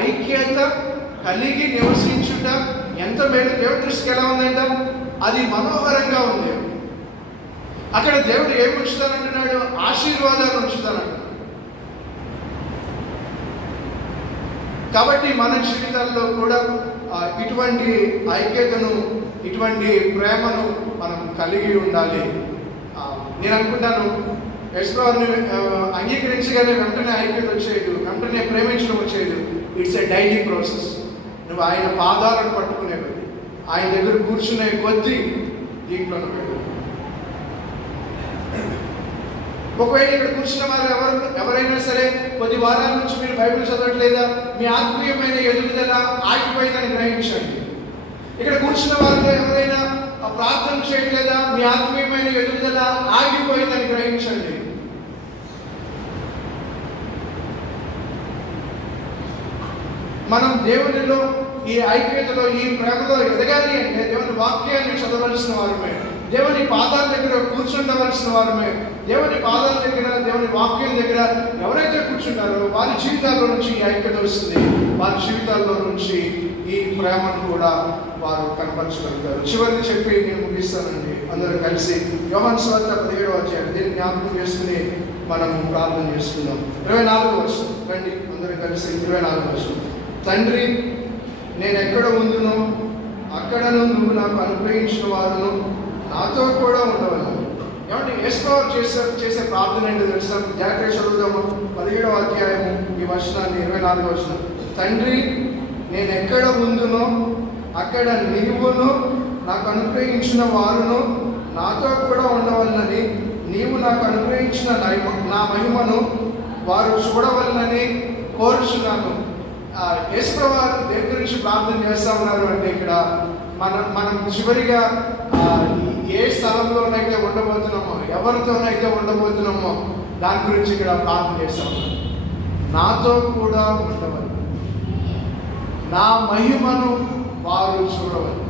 ఐక్యత కలిగి నివసించుట ఎంత మేలు. దేవుడి దృష్టికి ఎలా ఉందంట? అది మనోహరంగా ఉంది. అక్కడ దేవుడు ఏమి ఉంచుతానంటున్నాడు? ఆశీర్వాదాలు ఉంచుతానంటున్నాడు. కాబట్టి మన జీవితాల్లో కూడా ఇటువంటి ఐక్యతను, ఇటువంటి ప్రేమను మనం కలిగి ఉండాలి. నేను అనుకుంటాను, యేసుప్రభుని అంగీకరించగానే వెంటనే ఐక్యత వచ్చేది, వెంటనే ప్రేమించడం వచ్చేది. It's a daily process. నువ్వు ఆయన పాదాలను పట్టుకునేది, ఆయన దగ్గర కూర్చునే కొద్దీ దీంట్లో ఒకవేళ ఇక్కడ కూర్చున్న వారు ఎవరైనా సరే కొద్ది వారాల నుంచి మీరు బైబిల్ చదవట్లేదా, మీ ఆత్మీయమైన ఎదుగుదల ఆగిపోయిందని గ్రహించండి. ఇక్కడ కూర్చున్న వారిలో ఎవరైనా ప్రార్థన చేయట్లేదా, మీ ఆత్మీయమైన ఎదుగుదల ఆగిపోయిందని గ్రహించండి. మనం దేవునిలో, ఈ ఐక్యతలో, ఈ ప్రేమలో ఎదగాలి అంటే దేవుని వాక్యాన్ని చదవలసిన వారమే, దేవుని పాదాల దగ్గర కూర్చుండవలసిన వారమే. దేవుని పాదాల దగ్గర, దేవుని వాక్యం దగ్గర ఎవరైతే కూర్చుంటారో వారి జీవితాల్లో నుంచి ఈ ఐక్యత వస్తుంది. వారి జీవితాల్లో నుంచి ఈ ప్రేమను కూడా వారు కనపరచగలుగుతారు. చివరికి చెప్పి నేను ముగిస్తానండి. అందరూ కలిసి యోహాను సువార్త 17వ అధ్యాయం దీన్ని జ్ఞాపకం చేసుకుని మనము ప్రార్థన చేసుకుందాం. 24వ వచనం రండి అందరూ కలిసి. 24వ వచనం. తండ్రి, నేను ఎక్కడ ఉందునో అక్కడను నువ్వు నాకు అనుగ్రహించిన వారును నాతో కూడా ఉండవాలి. ఏమంటే యేసుప్రభు చేసే ప్రార్థన ఏంటో తెలుసా? జాగ్రత్తగా చదువుదాము 17వ అధ్యాయము ఈ వచనాన్ని. 24వ వచనం. తండ్రి, నేను ఎక్కడ ఉందునో అక్కడ నీవును నాకు అనుగ్రహించిన వారును నాతో కూడా ఉండవలనని, నీవు నాకు అనుగ్రహించిన నా మహిమను వారు చూడవలనని కోరుచున్నాను. యేసుప్రభు దేని గురించి ప్రార్థన చేస్తా ఉన్నారు అంటే, ఇక్కడ మనం చివరిగా ఏ స్థలంలోనైతే ఉండబోతున్నామో, ఎవరితోనైతే ఉండబోతున్నామో దాని గురించి ఇక్కడ ప్రార్థన చేస్తా ఉన్నారు. నాతో కూడా ఉండవాలి, నా మహిమను వారు చూడవాలి.